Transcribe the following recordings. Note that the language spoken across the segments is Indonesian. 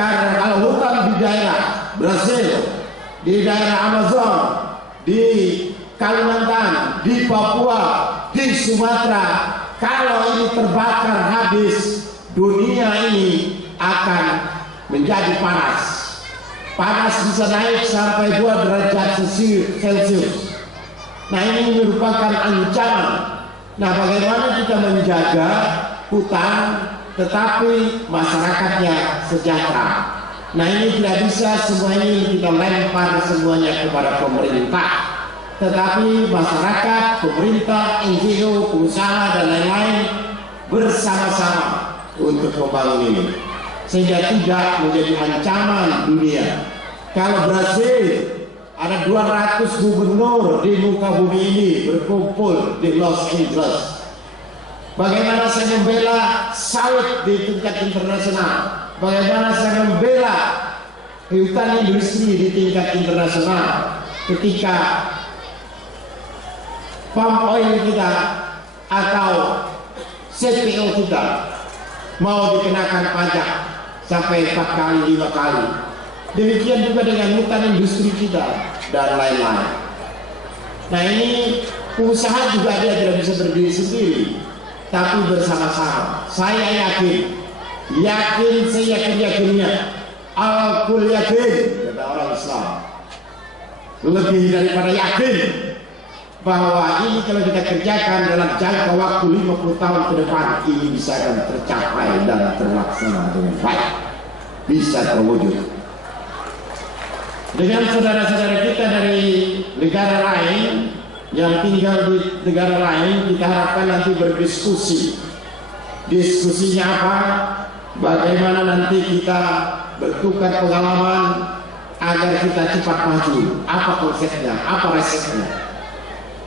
Karena kalau hutan di daerah Brasil, di daerah Amazon, di Kalimantan, di Papua, di Sumatera, kalau ini terbakar habis, dunia ini akan menjadi panas. Panas bisa naik sampai 2 derajat Celcius. Nah, ini merupakan ancaman. Nah, bagaimana kita menjaga hutan tetapi masyarakatnya sejahtera? Nah, ini tidak bisa semua ini kita lempar semuanya kepada pemerintah, tetapi masyarakat, pemerintah, NGO, pengusaha dan lain-lain bersama-sama untuk membangun ini sehingga tidak menjadi ancaman dunia. Kalau Brasil ada 200 gubernur di muka bumi ini berkumpul di Los Angeles. Bagaimana saya membela sawit di tingkat internasional? Bagaimana saya membela hutan industri di tingkat internasional ketika palm oil kita atau CPO kita mau dikenakan pajak sampai 4 kali, 5 kali. Demikian juga dengan hutan industri kita dan lain-lain. Nah, ini usaha juga dia tidak bisa berdiri sendiri, tapi bersama-sama. Saya yakinnya, al-kul yakin, kata orang Islam. Lebih daripada yakin bahwa ini kalau kita kerjakan dalam jangka waktu 50 tahun ke depan, ini bisa akan tercapai dan terlaksana dengan baik, bisa terwujud. Dengan saudara-saudara kita dari negara lain yang tinggal di negara lain, kita harapkan nanti berdiskusi. Diskusinya apa? Bagaimana nanti kita bertukar pengalaman agar kita cepat maju? Apa konsepnya? Apa resepnya?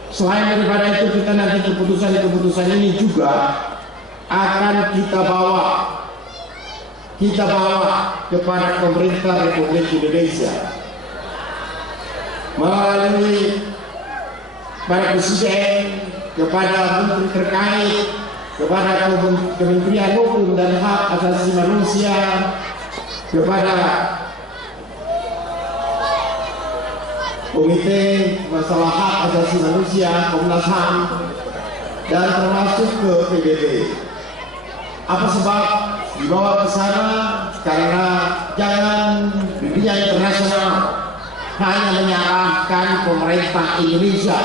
Selain daripada itu, kita nanti keputusan-keputusan ini juga akan kita bawa kepada pemerintah Republik Indonesia melalui para presiden, kepada menteri terkait, kepada Kementerian Hukum dan Hak Asasi Manusia, kepada Komite Masalah Hak Asasi Manusia, Komnas HAM, dan termasuk ke PBB. Apa sebab dibawa ke sana? Karena jangan dunia internasional hanya menyalahkan pemerintah Indonesia.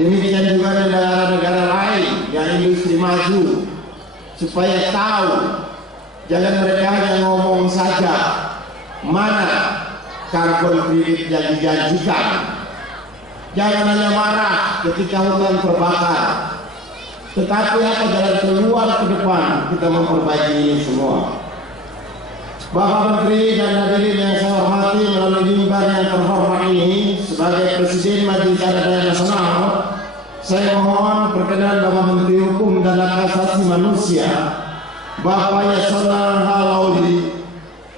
Demikian juga negara-negara lain yang industri maju, supaya tahu, jangan mereka hanya ngomong saja mana karbon kredit yang dijanjikan. Jangan hanya marah ketika hutan terbakar, tetapi apa jalan keluar ke depan kita memperbaiki ini semua. Bapak Menteri dan hadirin yang saya hormati, melalui mimbar yang terhormat ini sebagai Presiden Majelis Adat Nasional, saya mohon perkenan Bapak Menteri Hukum dan Hak Asasi Manusia, Bapak Yasona Halauli,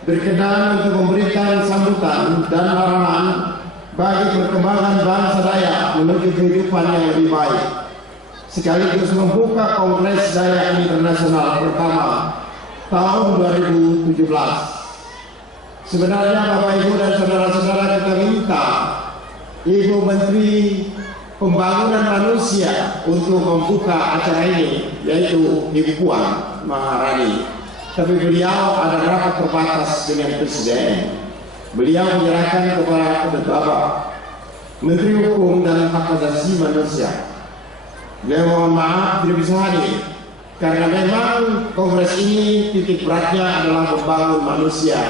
berkenan untuk memberikan sambutan dan arahan bagi perkembangan bangsa Dayak menuju kehidupan yang lebih baik, sekaligus membuka Kongres Dayak Internasional pertama tahun 2017. Sebenarnya Bapak Ibu dan saudara-saudara, kita minta Ibu Menteri Pembangunan Manusia untuk membuka acara ini, yaitu Ibu Puan Maharani. Tapi beliau ada rapat terbatas dengan Presiden. Beliau menyerahkan kepada Bapak Menteri Hukum dan Hak Asasi Manusia. Beliau mohon maaf tidak bisa hadir, karena memang kongres ini titik beratnya adalah membangun manusia.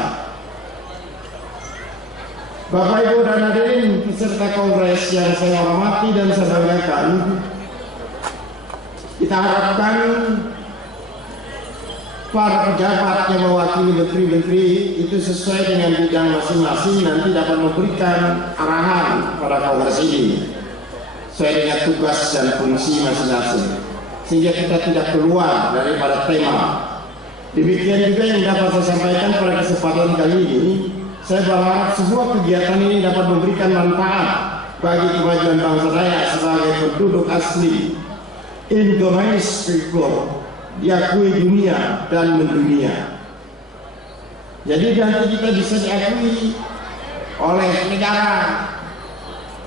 Bapak Ibu dan hadirin peserta kongres yang saya hormati dan saya banggakan, kita harapkan para pejabat yang mewakili menteri-menteri itu sesuai dengan bidang masing-masing nanti dapat memberikan arahan pada kongres ini sesuai dengan tugas dan fungsi masing-masing, sehingga kita tidak keluar daripada tema. Demikian juga yang dapat saya sampaikan pada kesempatan kali ini. Saya berharap semua kegiatan ini dapat memberikan manfaat bagi kemajuan bangsa Dayak sebagai penduduk asli Indonesia, diakui dunia dan mendunia. Jadi nanti kita bisa diakui oleh negara.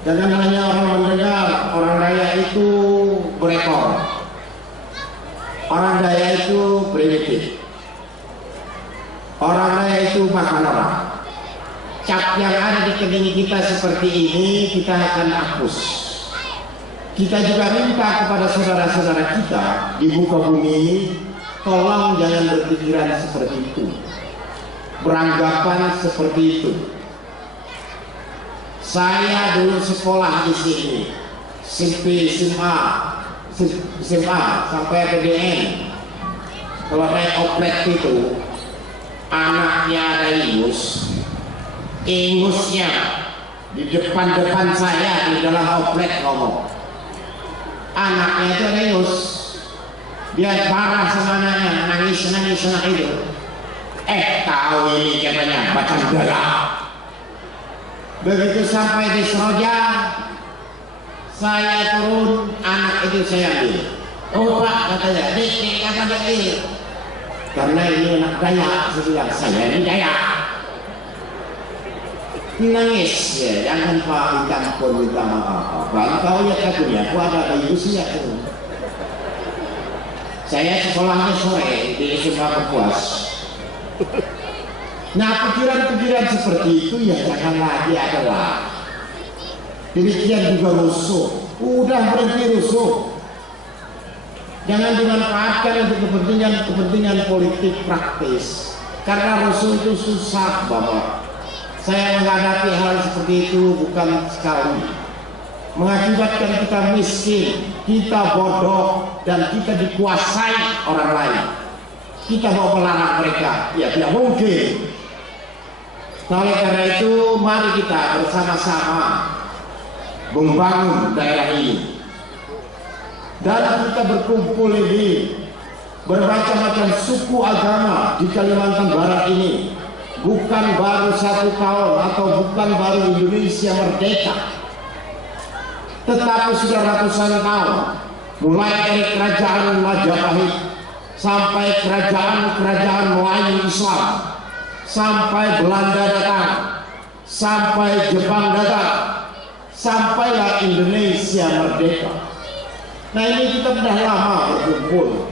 Jangan hanya orang mendengar orang Dayak itu berekor, orang Dayak itu primitif, orang Dayak itu makan orang. Cap yang ada di kening kita seperti ini kita akan hapus. Kita juga minta kepada saudara-saudara kita di muka bumi ini, tolong jangan berpikiran seperti itu, beranggapan seperti itu. Saya dulu sekolah di sini, SMP, SMA sampai PDN. Kalau naik oprek itu, anaknya ada ingusnya di depan saya di dalam oprek ngomong. Anaknya itu ada ingus, dia marah sama anaknya, nangis itu. Tahu ini katanya baca galak. Begitu sampai di Seroja, saya turun, anak itu saya ambil. Oh Pak, katanya, dik apa dik? Karena ini anak Dayak, saya ini Dayak. Nangis ya, jangan Pak, minta ampun, minta maaf. Kau lihat katanya, aku ada bayi usia itu. Saya sekolahnya sore di SMA Kapuas. Nah, pikiran-pikiran seperti itu ya jangan lagi adalah. Demikian juga rusuh. Udah berhenti rusuh. Jangan dimanfaatkan untuk kepentingan politik praktis. Karena rusuh itu susah, Bapak. Saya menghadapi hal seperti itu bukan sekali. Mengakibatkan kita miskin, kita bodoh, dan kita dikuasai orang lain. Kita mau melarang mereka, ya tidak mungkin. Nah, oleh karena itu mari kita bersama-sama membangun daerah ini. Dan kita berkumpul ini bermacam-macam suku agama di Kalimantan Barat ini. Bukan baru 1 tahun atau bukan baru Indonesia merdeka, tetapi sudah ratusan tahun. Mulai dari kerajaan Majapahit sampai kerajaan Melayu Islam, sampai Belanda datang, sampai Jepang datang, sampailah Indonesia merdeka. Nah, ini kita sudah lama berkumpul,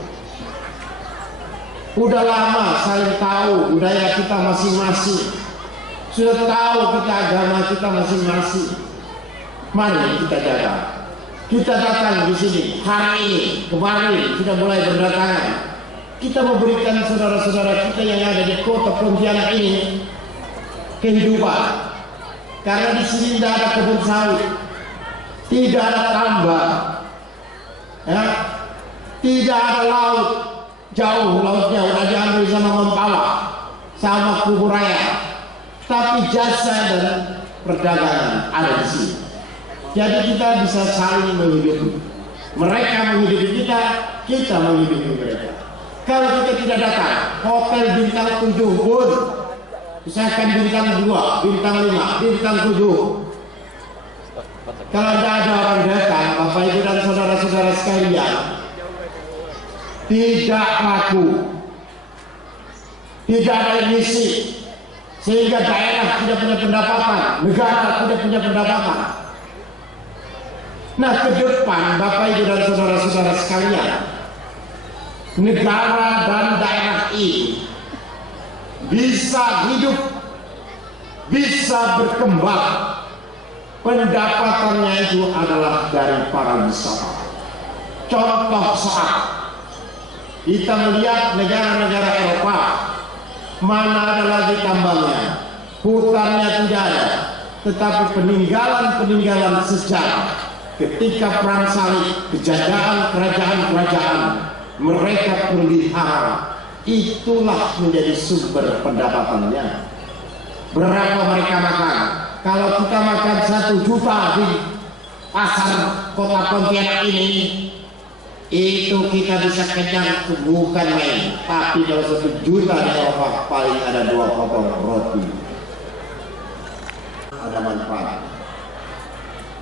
udah lama saling tahu budaya kita masing-masing, sudah tahu kita agama kita masing-masing. Mari kita jaga. Kita datang di sini hari ini, kemarin kita mulai berdatangan. Kita memberikan saudara-saudara kita yang ada di kota Pontianak ini kehidupan. Karena di sini tidak ada kebun sawit, tidak ada tambang, ya, tidak ada laut. Jauh lautnya udah diambil sama Mempawah, sama Kuburaya. Tapi jasa dan perdagangan ada di sini. Jadi kita bisa saling menghidupi. Mereka menghidupi kita, kita menghidupi mereka. Kalau kita tidak datang, hotel bintang 7 pun, misalkan bintang 2, bintang 5, bintang 7. Kalau tidak ada orang datang, Bapak Ibu dan saudara-saudara sekalian, tidak laku, tidak ada emisi, sehingga daerah tidak punya pendapatan, negara tidak punya pendapatan. Nah, ke depan Bapak Ibu dan saudara-saudara sekalian, negara dan daerah ini bisa hidup, bisa berkembang. Pendapatannya itu adalah dari para wisata. Contoh saat kita melihat negara-negara Eropa, mana ada lagi tambangnya, hutannya tidak ada, tetapi peninggalan-peninggalan sejarah ketika perang salib, kejayaan kerajaan-kerajaan mereka pelihara, itulah menjadi sumber pendapatannya. Berapa mereka makan? Kalau kita makan 1 juta di pasar kota Pontianak ini, itu kita bisa kenyang, bukan main. Tapi kalau 1 juta di Eropa paling ada 2 potong roti. Ada manfaat.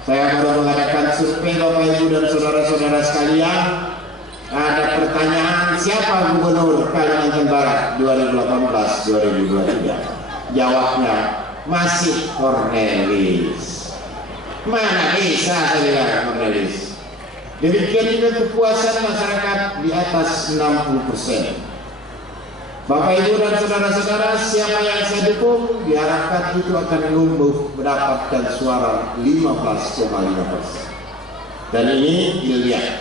Saya baru mengadakan survei Bapak Ibu dan saudara-saudara sekalian. Ada pertanyaan siapa Gubernur Kalimantan Barat 2018-2023? Jawabnya masih Cornelis. Mana bisa saya Cornelis? Demikian juga kepuasan masyarakat di atas 60%. Bapak Ibu dan saudara-saudara, siapa yang saya dukung diharapkan itu akan numbuh mendapatkan suara 15,5%. Dan ini dilihat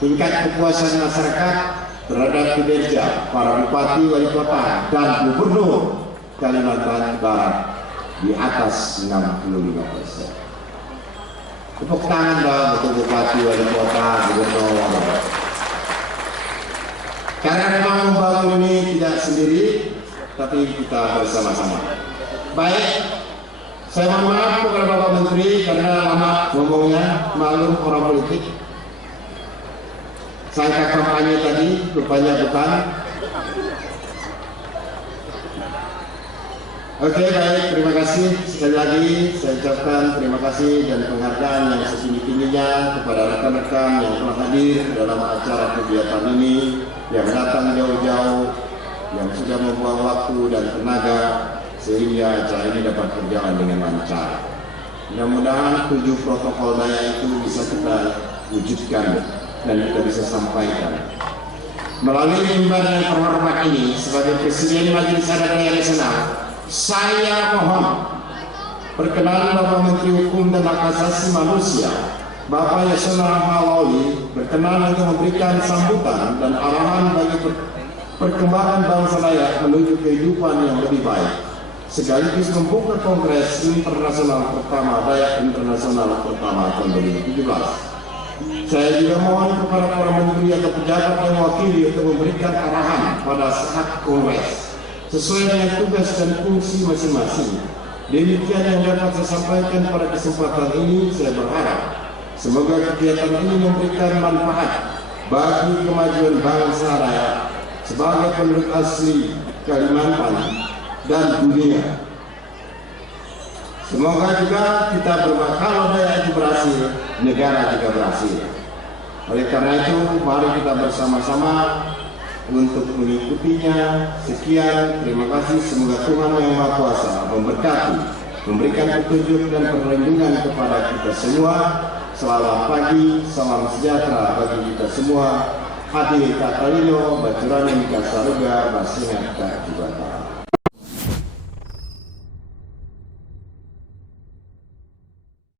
tingkat kepuasan masyarakat terhadap kinerja para bupati, wali kota, dan gubernur Kalimantan Barat di atas 65%. Tepuk tangan dong untuk bupati, wali kota, gubernur. Karena memang membangun ini tidak sendiri, tapi kita bersama-sama. Baik, saya mohon maaf kepada Bapak Menteri karena lama ngomongnya, maklum orang politik. Saya kampanye tadi, rupanya bukan. Oke, baik, terima kasih. Sekali lagi saya ucapkan terima kasih dan penghargaan yang setinggi-tingginya kepada rekan-rekan yang telah hadir dalam acara kegiatan ini, yang datang jauh-jauh, yang sudah membuang waktu dan tenaga sehingga acara ini dapat berjalan dengan lancar. Mudah-mudahan 7 protokol daya itu bisa kita wujudkan dan kita bisa sampaikan. Melalui mimbar yang terhormat ini, sebagai Presiden Majelis Adat Daerah Nasional, saya mohon perkenan Bapak Menteri Hukum dan Hak Asasi Manusia, Bapak Yasona Maulawi, berkenan untuk memberikan sambutan dan arahan bagi perkembangan bangsa Dayak menuju kehidupan yang lebih baik, sekaligus membuka Kongres Internasional pertama Dayak Internasional pertama tahun 2017. Saya juga mohon kepada para menteri atau pejabat yang mewakili untuk memberikan arahan pada saat Kongres sesuai dengan tugas dan fungsi masing-masing. Demikian yang dapat saya sampaikan pada kesempatan ini. Saya berharap semoga kegiatan ini memberikan manfaat bagi kemajuan bangsa Dayak sebagai penduduk asli Kalimantan dan dunia. Semoga juga kita kalau Dayak itu berhasil, negara juga berhasil. Oleh karena itu, mari kita bersama-sama untuk mengikutinya. Sekian, terima kasih. Semoga Tuhan Yang Maha Kuasa memberkati, memberikan petunjuk dan perlindungan kepada kita semua. Selamat pagi, salam sejahtera bagi kita semua. Hadi Katalino, Bacurani Kasaruga, Basingat Kaki.